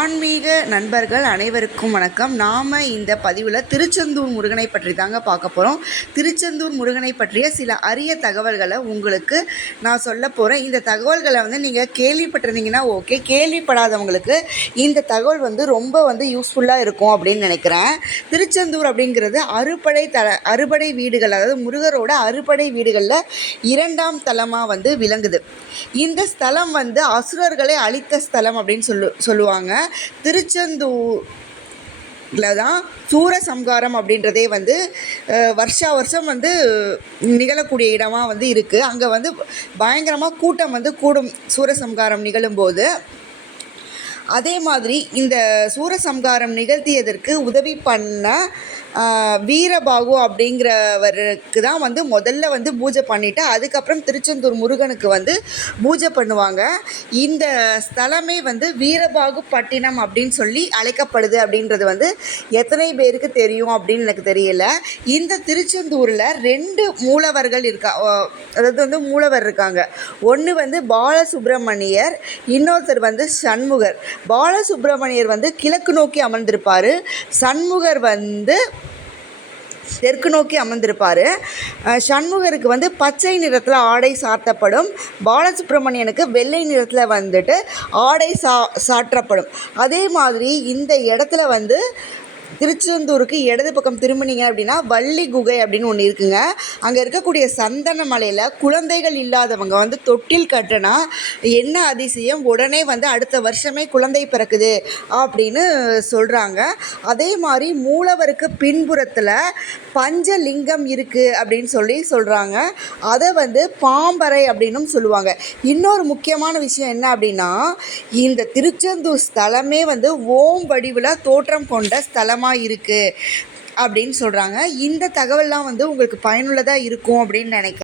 ஆன்மீக நண்பர்கள் அனைவருக்கும் வணக்கம். நாம் இந்த பதிவில் திருச்செந்தூர் முருகனை பற்றி தாங்க பார்க்க போகிறோம் திருச்செந்தூர் முருகனை பற்றிய சில அரிய தகவல்களை உங்களுக்கு நான் சொல்ல போகிறேன் இந்த தகவல்களை வந்து நீங்கள் கேள்விப்பட்டிருந்தீங்கன்னா ஓகே. கேள்விப்படாதவங்களுக்கு இந்த தகவல் வந்து ரொம்ப வந்து யூஸ்ஃபுல்லாக இருக்கும் அப்படின்னு நினைக்கிறேன். திருச்செந்தூர் அப்படிங்கிறது அறுபடை தல அறுபடை வீடுகள் அதாவது முருகரோட அறுபடை வீடுகளில் இரண்டாம் தலமாக வந்து விளங்குது. இந்த ஸ்தலம் வந்து அசுரர்களை அழித்த ஸ்தலம் அப்படின்னு சொல்லு சொல்லுவாங்க. திருச்செந்தூரில் தான் சூரசம்காரம் அப்படின்றதே வந்து வருஷா வருஷம் வந்து நிகழக்கூடிய இடமாக வந்து இருக்குது அங்கே வந்து பயங்கரமாக கூட்டம் வந்து கூடும் சூரசம்காரம் நிகழும்போது. அதே மாதிரி இந்த சூரசம்காரம் நிகழ்த்தியதற்கு உதவி பண்ண வீரபாகு அப்படிங்கிறவருக்கு தான் வந்து முதல்ல வந்து பூஜை பண்ணிவிட்டு அதுக்கப்புறம் திருச்செந்தூர் முருகனுக்கு வந்து பூஜை பண்ணுவாங்க. இந்த ஸ்தலமே வந்து வீரபாகு பட்டினம் அப்படின்னு சொல்லி அழைக்கப்படுது அப்படின்றது வந்து எத்தனை பேருக்கு தெரியும் அப்படின்னு எனக்கு தெரியல. இந்த திருச்செந்தூரில் ரெண்டு மூலவர்கள் இருக்கா அதாவது வந்து மூலவர் இருக்காங்க. ஒன்று வந்து பாலசுப்ரமணியர் இன்னொருத்தர் வந்து சண்முகர். பாலசுப்ரமணியர் வந்து கிழக்கு நோக்கி அமர்ந்திருப்பார். சண்முகர் வந்து தெற்கு நோக்கி அமர்ந்திருப்பார். சண்முகருக்கு வந்து பச்சை நிறத்தில் ஆடை சாத்தப்படும். பாலசுப்ரமணியனுக்கு வெள்ளை நிறத்தில் வந்துட்டு ஆடை சா சாற்றப்படும். அதே மாதிரி இந்த இடத்துல வந்து திருச்செந்தூருக்கு இடது பக்கம் திரும்பினீங்க அப்படின்னா வள்ளி குகை அப்படின்னு ஒன்று இருக்குங்க. அங்கே இருக்கக்கூடிய சந்தன மலையில் குழந்தைகள் இல்லாதவங்க வந்து தொட்டில் கட்டினா என்ன அதிசயம்? உடனே வந்து அடுத்த வருஷமே குழந்தை பிறக்குது அப்படின்னு சொல்கிறாங்க அதே மாதிரி மூலவருக்கு பின்புறத்தில் பஞ்சலிங்கம் இருக்குது அப்படின்னு சொல்லி சொல்கிறாங்க அதை வந்து பாம்பறை அப்படின்னும் சொல்லுவாங்க. இன்னொரு முக்கியமான விஷயம் என்ன அப்படின்னா இந்த திருச்செந்தூர் ஸ்தலமே வந்து ஓம் வடிவில் தோற்றம் கொண்ட ஸ்தலம் ஸ்தலமாக இருக்குது அப்படின்னு சொல்கிறாங்க இந்த தகவல்லாம் வந்து உங்களுக்கு பயனுள்ளதாக இருக்கும் அப்படின்னு நினைக்கிறேன்.